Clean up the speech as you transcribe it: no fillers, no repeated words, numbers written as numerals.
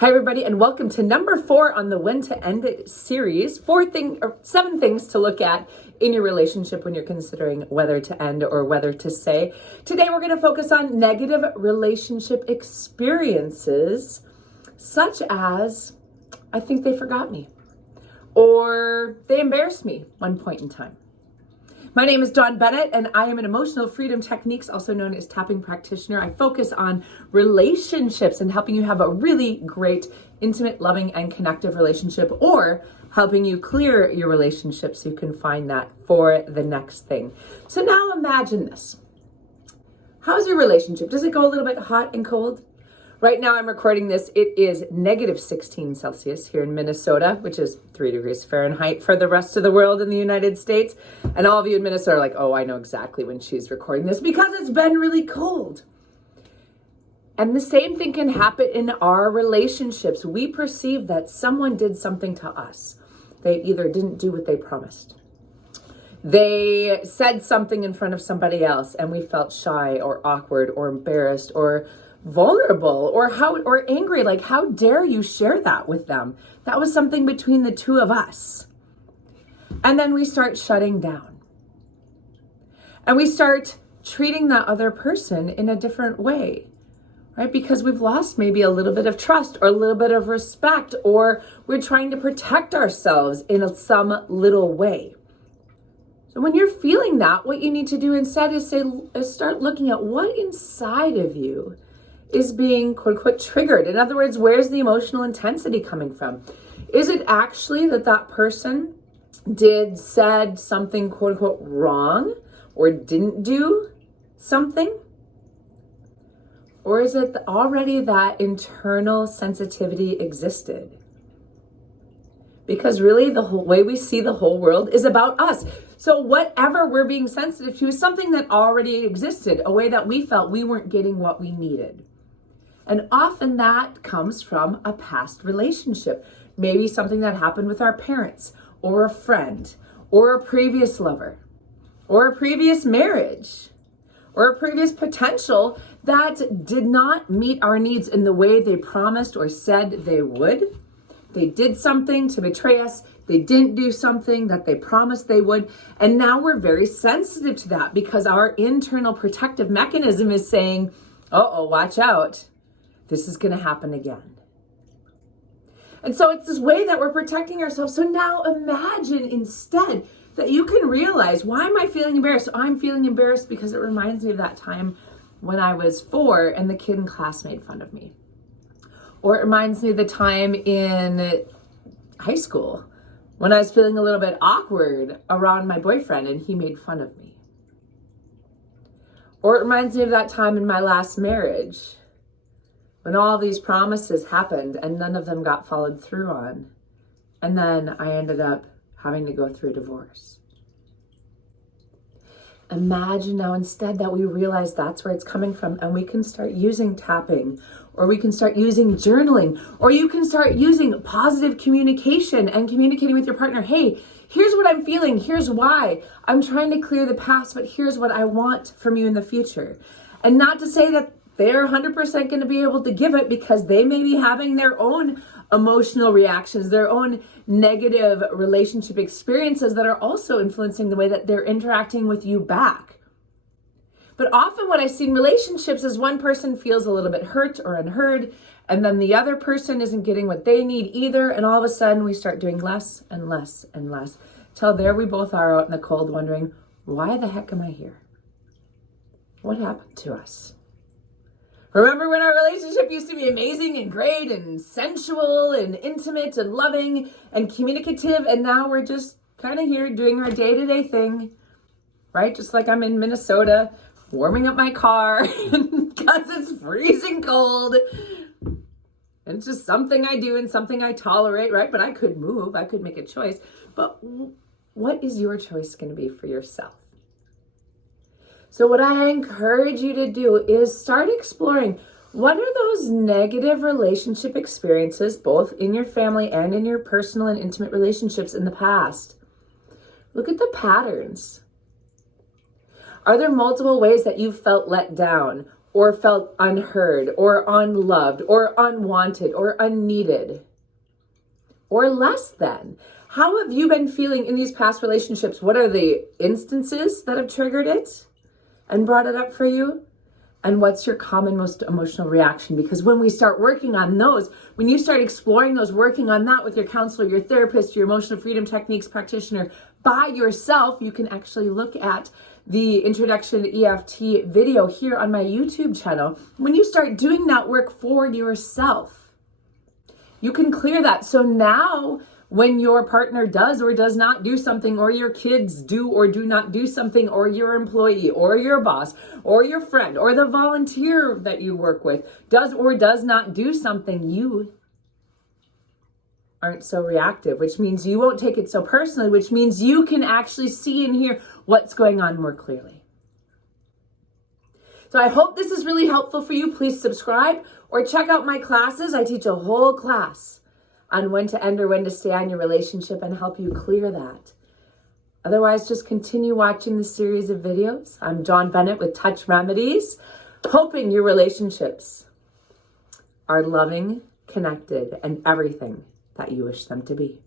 Hi everybody, and welcome to number 4 on the When to End It series. 7 things to look at in your relationship when you're considering whether to end or whether to stay. Today we're going to focus on negative relationship experiences, such as, I think they forgot me, or they embarrassed me one point in time. My name is Dawn Bennett, and I am an emotional freedom techniques, also known as tapping practitioner. I focus on relationships and helping you have a really great, intimate, loving, and connective relationship, or helping you clear your relationship so you can find that for the next thing. So now imagine this. How's your relationship? Does it go a little bit hot and cold? Right now I'm recording this. It is negative 16 Celsius here in Minnesota, which is 3 degrees Fahrenheit for the rest of the world in the United States. And all of you in Minnesota are like, oh, I know exactly when she's recording this because it's been really cold. And the same thing can happen in our relationships. We perceive that someone did something to us. They either didn't do what they promised. They said something in front of somebody else and we felt shy or awkward or embarrassed or vulnerable or angry. Like, how dare you share that with them? That was something between the two of us. And then we start shutting down. And we start treating that other person in a different way, right? Because we've lost maybe a little bit of trust or a little bit of respect, or we're trying to protect ourselves in some little way. So when you're feeling that, what you need to do instead is start looking at what inside of you is being quote unquote triggered. In other words, where's the emotional intensity coming from? Is it actually that person said something quote unquote wrong or didn't do something? Or is it already that internal sensitivity existed? Because really the whole way we see the whole world is about us. So whatever we're being sensitive to is something that already existed, a way that we felt we weren't getting what we needed. And often that comes from a past relationship. Maybe something that happened with our parents, or a friend, or a previous lover, or a previous marriage, or a previous potential that did not meet our needs in the way they promised or said they would. They did something to betray us. They didn't do something that they promised they would. And now we're very sensitive to that because our internal protective mechanism is saying, uh-oh, watch out. This is going to happen again. And so it's this way that we're protecting ourselves. So now imagine instead that you can realize, why am I feeling embarrassed? I'm feeling embarrassed because it reminds me of that time when I was 4 and the kid in class made fun of me. Or it reminds me of the time in high school when I was feeling a little bit awkward around my boyfriend and he made fun of me. Or it reminds me of that time in my last marriage when all these promises happened and none of them got followed through on. And then I ended up having to go through a divorce. Imagine now instead that we realize that's where it's coming from, and we can start using tapping, or we can start using journaling, or you can start using positive communication and communicating with your partner. Hey, here's what I'm feeling. Here's why. I'm trying to clear the past, but here's what I want from you in the future. And not to say that they're 100% going to be able to give it, because they may be having their own emotional reactions, their own negative relationship experiences that are also influencing the way that they're interacting with you back. But often what I see in relationships is one person feels a little bit hurt or unheard, and then the other person isn't getting what they need either. And all of a sudden we start doing less and less and less till there we both are out in the cold wondering, why the heck am I here? What happened to us? Remember when our relationship used to be amazing and great and sensual and intimate and loving and communicative, and now we're just kind of here doing our day-to-day thing, right? Just like I'm in Minnesota, warming up my car because it's freezing cold. And it's just something I do and something I tolerate, right? But I could move, I could make a choice. But what is your choice going to be for yourself? So what I encourage you to do is start exploring, what are those negative relationship experiences, both in your family and in your personal and intimate relationships in the past? Look at the patterns. Are there multiple ways that you felt let down or felt unheard or unloved or unwanted or unneeded or less than? How have you been feeling in these past relationships? What are the instances that have triggered it and brought it up for you? And what's your common most emotional reaction? Because when we start working on those, when you start exploring those, working on that with your counselor, your therapist, your emotional freedom techniques practitioner by yourself, you can actually look at the introduction to EFT video here on my YouTube channel. When you start doing that work for yourself, you can clear that. So now when your partner does or does not do something, or your kids do or do not do something, or your employee or your boss or your friend or the volunteer that you work with does or does not do something, you aren't so reactive, which means you won't take it so personally, which means you can actually see and hear what's going on more clearly. So I hope this is really helpful for you. Please subscribe or check out my classes. I teach a whole class on when to end or when to stay on your relationship and help you clear that. Otherwise, just continue watching the series of videos. I'm Dawn Bennett with Touch Remedies, hoping your relationships are loving, connected, and everything that you wish them to be.